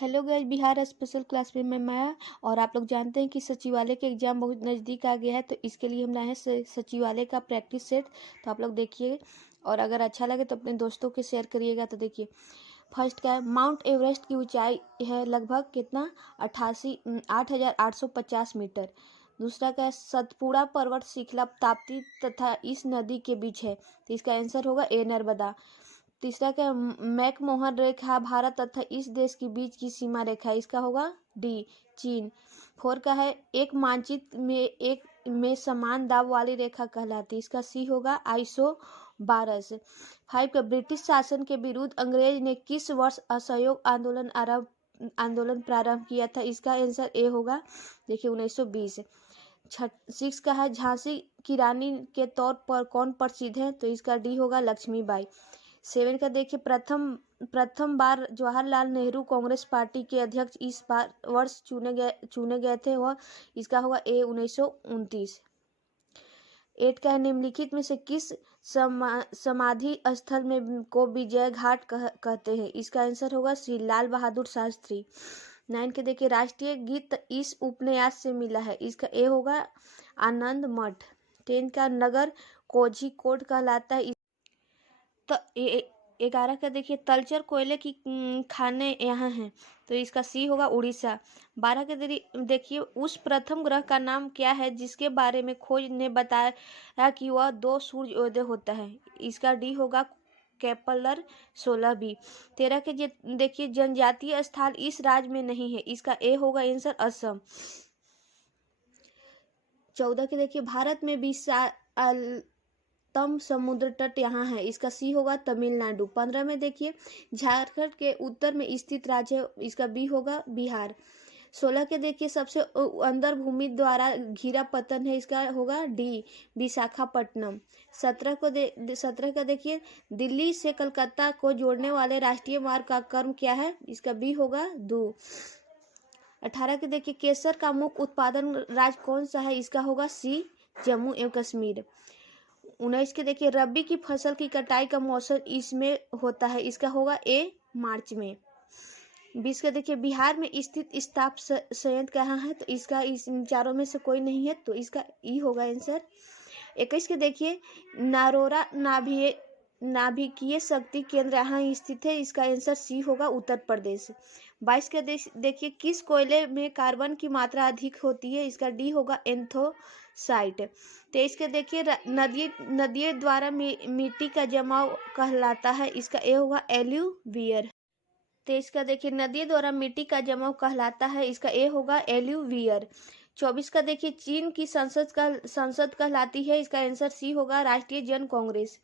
Hello guys, Bihar special class में मैं माया। और आप लोग जानते हैं कि सचिवालय के एग्जाम बहुत नज़दीक आ गया है, तो इसके लिए हम लाए हैं सचिवालय का प्रैक्टिस सेट। तो आप लोग देखिए, और अगर अच्छा लगे तो अपने दोस्तों के शेयर करिएगा। तो देखिए, फर्स्ट का है, माउंट एवरेस्ट की ऊंचाई है लगभग कितना 8,850 मीटर। दूसरा का है, सतपुड़ा पर्वत श्रृंखला ताप्ती तथा इस नदी के बीच है, तो इसका आंसर होगा ए नर्मदा। तीसरा क्या, मैकमोहन रेखा भारत तथा इस देश के बीच की सीमा रेखा, इसका होगा डी चीन। फोर का है, एक मानचित्र में समान दाब वाली रेखा कहलाती है, इसका सी होगा आइसो 12। फाइव का, ब्रिटिश शासन के विरुद्ध अंग्रेज ने किस वर्ष असहयोग आंदोलन प्रारंभ किया था, इसका आंसर ए होगा, देखिए 1920। सिक्स का है, झांसी की रानी के तौर पर कौन प्रसिद्ध है, तो इसका डी होगा लक्ष्मीबाई। सेवन का देखिए, प्रथम बार जवाहरलाल नेहरू कांग्रेस पार्टी के अध्यक्ष इस बार वर्ष चुने गए थे, वह इसका होगा ए 1929। एट का है, निम्नलिखित में से किस समाधि स्थल में को विजय घाट कहते हैं, इसका आंसर होगा श्री लाल बहादुर शास्त्री। नाइन के देखिए, राष्ट्रीय गीत इस उपन्यास से मिला है, इसका ए होगा आनंद मठ। 10 का, नगर कोझिकोड कहलाता है, तो 11 का देखिए, तलचर कोयले की खाने यहाँ हैं, तो इसका सी होगा उड़ीसा। 12 के देखिए, उस प्रथम ग्रह का नाम क्या है जिसके बारे में खोज ने बताया कि वह 2 सूर्योदय होता है, इसका डी होगा केपलर 16b। 13 के देखिए, जनजातीय स्थल इस राज्य में नहीं है, इसका ए होगा आंसर असम। 14 के देखिए, भारत में विशालतम समुद्र तट यहाँ है, इसका सी होगा तमिलनाडु। 15 में देखिए, झारखंड के उत्तर में स्थित राज्य है, इसका बी होगा बिहार। 16 के देखिए, सबसे अंदर भूमि द्वारा घिरा पतन है, इसका होगा डी विशाखापट्टनम। 17 का देखिए, दिल्ली से कलकत्ता को जोड़ने वाले राष्ट्रीय मार्ग का क्रम क्या है, इसका बी होगा 2। 18 के देखिए, केसर का मुख्य उत्पादन राज्य कौन सा है, इसका होगा सी जम्मू एवं कश्मीर। 19 के देखिए, रबी की फसल की कटाई का मौसम इसमें होता है, इसका होगा ए मार्च में। 20 का देखिए, बिहार में स्थित इस्पात संयंत्र कहाँ है, तो इसका इस चारों में से कोई नहीं है, तो इसका ई होगा आंसर। 21 के देखिए, नारोरा नाभिकीय शक्ति केंद्र यहाँ स्थित है, इसका आंसर सी होगा उत्तर प्रदेश। 22 का देखिए, किस कोयले में कार्बन की मात्रा अधिक होती है, इसका डी होगा एंथोसाइट। 23 के देखिए, नदियों द्वारा मिट्टी का जमाव कहलाता है, इसका ए होगा एल्यूवियर। 23 का देखिए, नदियों द्वारा मिट्टी का जमाव कहलाता है, इसका ए होगा एल्यूवियर। 24 का देखिए, चीन की संसद कहलाती है, इसका आंसर सी होगा राष्ट्रीय जन कांग्रेस।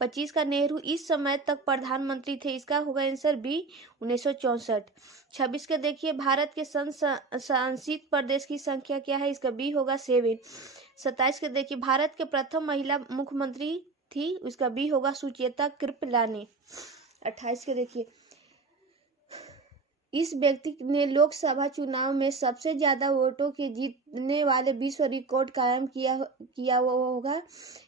25 का, नेहरू इस समय तक प्रधानमंत्री थे, इसका होगा आंसर बी 1964। 26 का देखिए, भारत के शासित प्रदेश की संख्या क्या है, इसका बी होगा 7। 27 का देखिए, भारत के प्रथम महिला मुख्यमंत्री थी, उसका बी होगा सुचेता कृपलानी। 28 के देखिए, इस व्यक्ति ने लोकसभा चुनाव में सबसे ज्यादा वोटों के जीतने वाले विश्व रिकॉर्ड कायम किया वो होगा,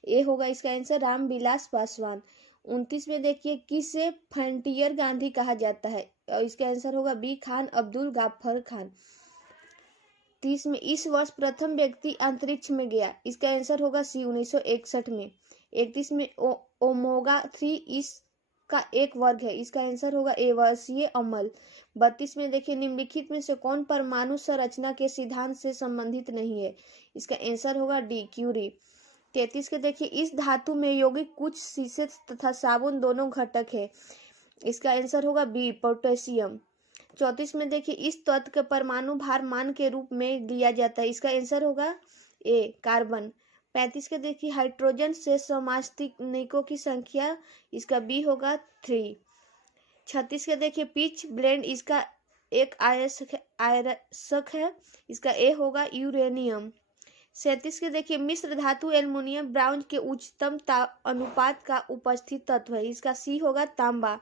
ये होगा इसका आंसर रामविलास पासवान। 29 में देखिए, किसे फ्रंटियर गांधी कहा जाता है, और इसका आंसर होगा बी खान अब्दुल गाफर खान। 30 में, इस वर्ष प्रथम व्यक्ति अंतरिक्ष में गया, इसका आंसर होगा सी 1961 में। 31 में, ओमेगा 3 इसका एक वर्ग है, इसका आंसर होगा ए वर्षीय अम्ल। 32 में देखिए, निम्नलिखित में से कौन परमाणु संरचना के सिद्धांत से संबंधित नहीं है, इसका आंसर होगा डी क्यूरी। 33 के देखिए, इस धातु में यौगिक कुछ शीशे तथा साबुन दोनों घटक है, इसका आंसर होगा बी पोटेशियम। 34 में देखिए, इस तत्व के परमाणु भार मान के रूप में लिया जाता है, इसका आंसर होगा ए कार्बन। 35 के देखिए, हाइड्रोजन से समस्थानिकों की संख्या, इसका बी होगा 3। 36 के देखिए, पिच ब्लेंड इसका एक आयस्क है, इसका ए होगा यूरेनियम। 37 के देखिए, मिश्र धातु एल्युमिनियम ब्राउन के उच्चतम अनुपात का उपस्थित तत्व है, इसका सी होगा तांबा।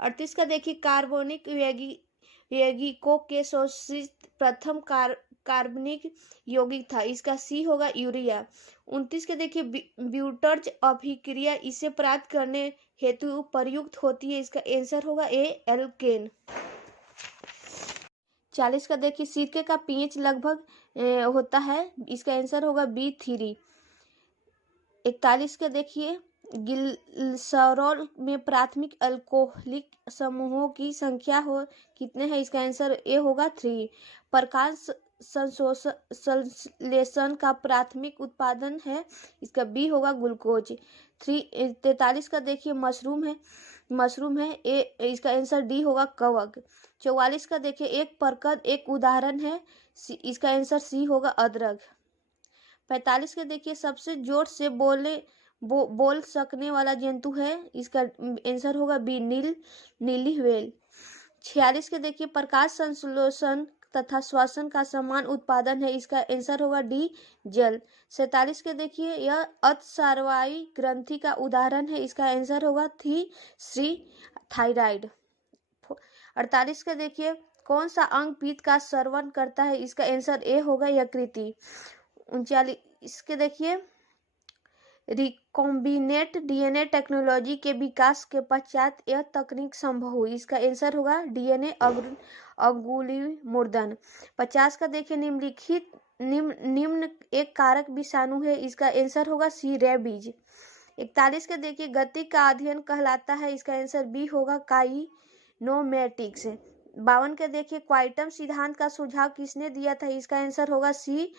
38 का देखिए, कार्बनिक यौगिकों के शोषित प्रथम कार्बनिक यौगिक था, इसका सी होगा यूरिया। 29 के देखिए, ब्यूटर्ज अभिक्रिया इसे प्राप्त करने हेतु प्रयुक्त होती है, इसका आंसर होगा ए एल्केन। 40 का देखिए सिरके का पीएच लगभग होता है, इसका आंसर होगा B3। 41 का देखिए ग्लिसरॉल में प्राथमिक अल्कोहलिक समूहों की संख्या हो कितने हैं, इसका आंसर ए होगा 3। प्रकाश संश्लेषण का प्राथमिक उत्पादन है, इसका बी होगा ग्लूकोज। 43 का देखिए मशरूम है ए, इसका आंसर डी होगा कवक। 44 का देखिए एक परकद एक उदाहरण है, इसका आंसर सी होगा अदरक। 45 का देखिए सबसे जोर से बोल सकने वाला जंतु है, इसका आंसर होगा बी नीली व्हेल। 46 के देखिए प्रकाश संश्लेषण तथा श्वसन का समान उत्पादन है, इसका आंसर होगा डी जल। 47 के देखिए यह अतस्रावी ग्रंथि का उदाहरण है, इसका आंसर होगा सी थायराइड। 48 का देखिए कौन सा अंग पित्त का स्रवण करता है, इसका आंसर ए होगा यकृति। 39 के देखिए रिकॉम्बिनेंट डीएनए टेक्नोलॉजी के विकास के पश्चात यह तकनीक संभव हुई, इसका आंसर होगा डीएनए अंगुलिमुद्रण। 50 का देखिए निम्न एक कारक विषाणु है, इसका आंसर होगा सी रेबीज। 41 के देखिए गति का अध्ययन कहलाता है, इसका आंसर बी होगा काइनेमैटिक्स। 52 के देखिए क्वांटम सिद्धांत का सुझाव किसने दिया था, इसका आंसर होगा सी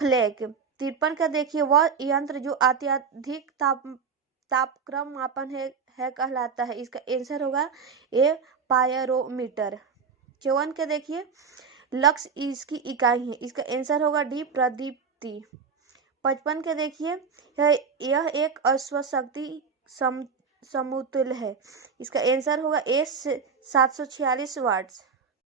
फ्लैक। 53 का देखिए वह यंत्र जो अत्यधिक तापक्रम मापन है कहलाता है, इसका आंसर होगा ए पायरोमीटर। 54 के देखिए लक्स इसकी इकाई है, इसका आंसर होगा डी प्रदीप्ति। 55 के देखिए यह एक अश्वशक्ति समतुल्य है, इसका आंसर होगा ए 746 वाट्स।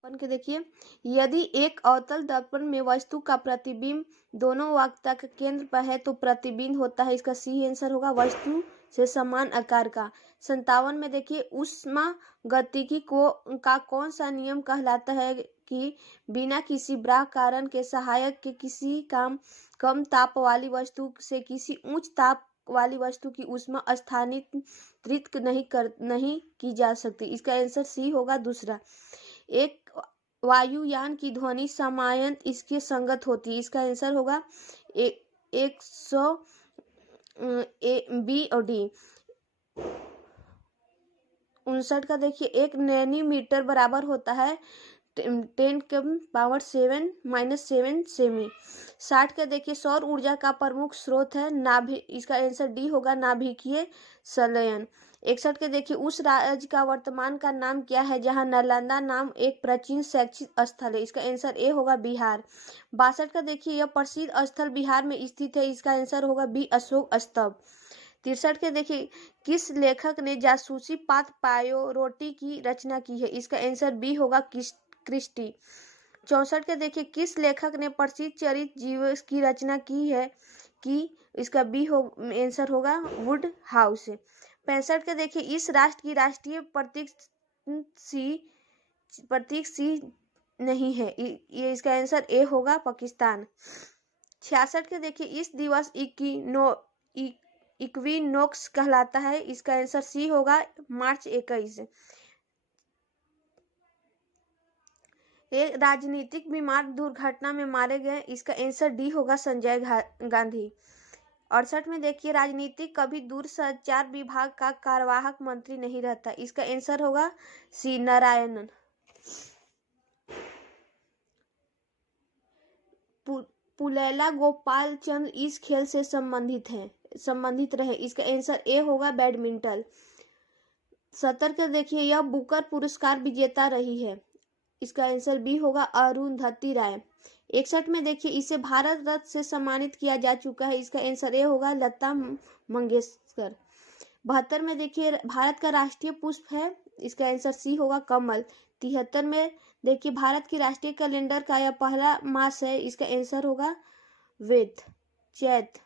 के देखिए यदि एक अवतल दर्पण में वस्तु का प्रतिबिंब दोनों वक्ता के केंद्र पर है तो प्रतिबिंब होता है, इसका सी आंसर होगा वस्तु से समान आकार का। 57 में देखिए ऊष्मा गतिकी का कौन सा नियम कहलाता है कि बिना किसी बाह्य कारण के सहायक के किसी कम ताप वाली वस्तु से किसी उच्च ताप वाली वस्तु की ऊष्मा स्थानांतरित नहीं की जा सकती, इसका आंसर सी होगा दूसरा। एक वायुयान की ध्वनि समायंत इसके संगत होती है, इसका आंसर होगा 100 बी और डी। 59 का देखिए 1 नैनोमीटर बराबर होता है 10⁻⁷ सेमी। 60 का देखिए सौर ऊर्जा का प्रमुख स्रोत है इसका आंसर डी होगा नाभिकीय संलयन। 61 के देखिए उस राज्य का वर्तमान का नाम क्या है जहां नालंदा नाम एक प्राचीन शैक्षिक स्थल है, इसका आंसर ए होगा बिहार। 62 का देखिए यह प्रसिद्ध स्थल बिहार में स्थित है, इसका आंसर होगा बी अशोक स्तंभ। 63 के देखिए किस लेखक ने जासूसी पाठ पायोरोटी की रचना की है, इसका आंसर बी होगा क्रिस्टी। 64 के देखिए किस लेखक ने प्रसिद्ध चरित जीव की रचना की है इसका बी आंसर होगा वुड हाउस। 65 के देखिए इस राष्ट्र की राष्ट्रीय प्रतीक सी नहीं है, ये इसका आंसर ए होगा पाकिस्तान। 66 के देखिए इस दिवस इक्विनोक्स कहलाता है, इसका आंसर सी होगा मार्च 21। एक राजनीतिक बीमार दुर्घटना में मारे गए, इसका आंसर डी होगा संजय गांधी। 68 में देखिए राजनीतिक कभी दूरसंचार विभाग का कार्यवाहक मंत्री नहीं रहता, इसका आंसर होगा सी नारायणन। पुलैला गोपाल चंद्र इस खेल से संबंधित रहे, इसका आंसर ए होगा बैडमिंटन। 70 के देखिए यह बुकर पुरस्कार विजेता रही है, इसका आंसर बी होगा अरुंधति राय। 61 में देखिए इसे भारत रत्न से सम्मानित किया जा चुका है, इसका आंसर ए होगा लता मंगेशकर। 72 में देखिए भारत का राष्ट्रीय पुष्प है, इसका आंसर सी होगा कमल। 73 में देखिए भारत की राष्ट्रीय कैलेंडर का यह पहला मास है, इसका आंसर होगा चैत।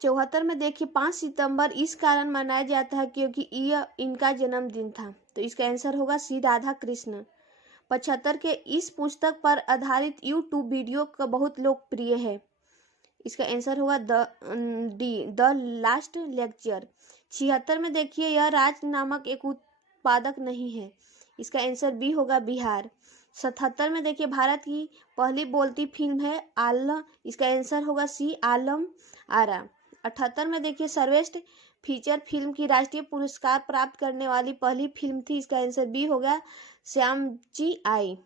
74 में देखिए 5 सितंबर इस कारण मनाया जाता है क्योंकि यह इनका जन्मदिन था, तो इसका आंसर होगा सी राधा कृष्ण। 75 के इस पुस्तक पर आधारित यूट्यूब वीडियो का बहुत लोकप्रिय है, इसका आंसर होगा द लास्ट लेक्चर। 76 में देखिए यह राज नामक एक उत्पादक नहीं है, इसका आंसर बी होगा बिहार। 77 में देखिए भारत की पहली बोलती फिल्म है आलम, इसका आंसर होगा सी आलम आरा। 78 में देखिए सर्वश्रेष्ठ फीचर फिल्म की राष्ट्रीय पुरस्कार प्राप्त करने वाली पहली फिल्म थी, इसका आंसर बी होगा श्यामची आई।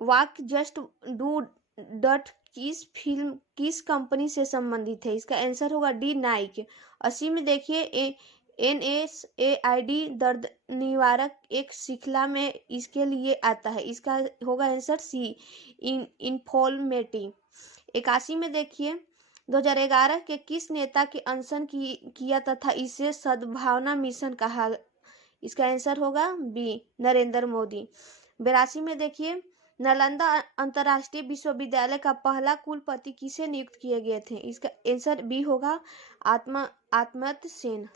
वाक जस्ट डू डट किस फिल्म किस कंपनी से संबंधित है, इसका आंसर होगा डी नाइक। 80 में देखिए NSAID दर्द निवारक एक श्रृंखला में इसके लिए आता है, इसका होगा आंसर सी इन्फोलमेटिव। 81 में देखिए 2011 के किस नेता के अनशन किया तथा इसे सद्भावना मिशन कहा, इसका आंसर होगा बी नरेंद्र मोदी। 82 में देखिए नालंदा अंतर्राष्ट्रीय विश्वविद्यालय का पहला कुलपति किसे नियुक्त किए गए थे, इसका आंसर बी होगा आत्मत सेन।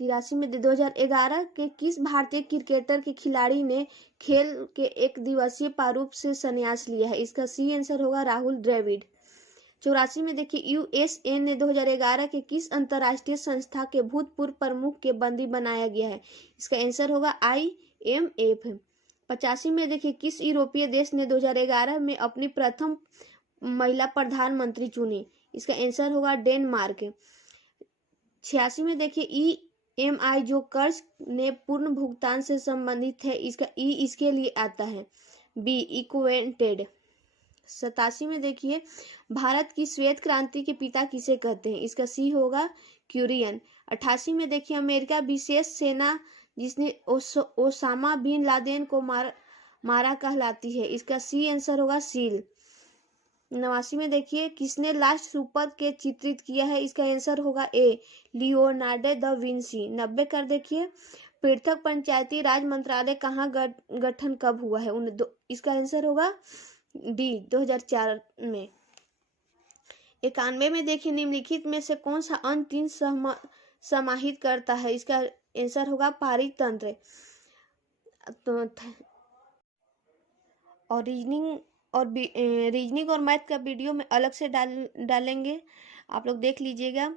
83 में 2011 के किस भारतीय क्रिकेटर के खिलाड़ी ने खेल के एक दिवसीय प्रारूप से संन्यास लिया है, इसका सी आंसर होगा राहुल द्रविड़। 84 में देखिए USA ने 2011 के किस अंतर्राष्ट्रीय संस्था के भूतपूर्व प्रमुख के बंदी बनाया गया है, इसका आंसर होगा IMF। 85 में देखिए किस यूरोपीय देश ने 2011 में अपनी प्रथम महिला प्रधानमंत्री चुनी, इसका आंसर होगा डेनमार्क। 86 में देखिए EMI जो कर्ज ने पूर्ण भुगतान से संबंधित है, इसका इसके लिए आता है बी इक्वेटेड। 87 में देखिए भारत की श्वेत क्रांति के पिता किसे कहते हैं, इसका सी होगा क्यूरियन। 88 में देखिए अमेरिका विशेष सेना जिसने ओसामा बिन लादेन को मारा कहलाती है, इसका सी आंसर होगा सील। 89 में देखिए किसने लास्ट सुपर के चित्रित किया है, इसका आंसर होगा ए लियोनार्डो दा विंसी। 90 कर देखिए पृथक पंचायती राज मंत्रालय कहाँ गठन कब हुआ है, इसका आंसर होगा डी 2004 में। 91 में देखिए निम्नलिखित में से कौन सा अंग 3 समाहित करता है, इसका आंसर होगा पारितंत्र। तो और रीजनिंग और मैथ का वीडियो में अलग से डालेंगे, आप लोग देख लीजिएगा।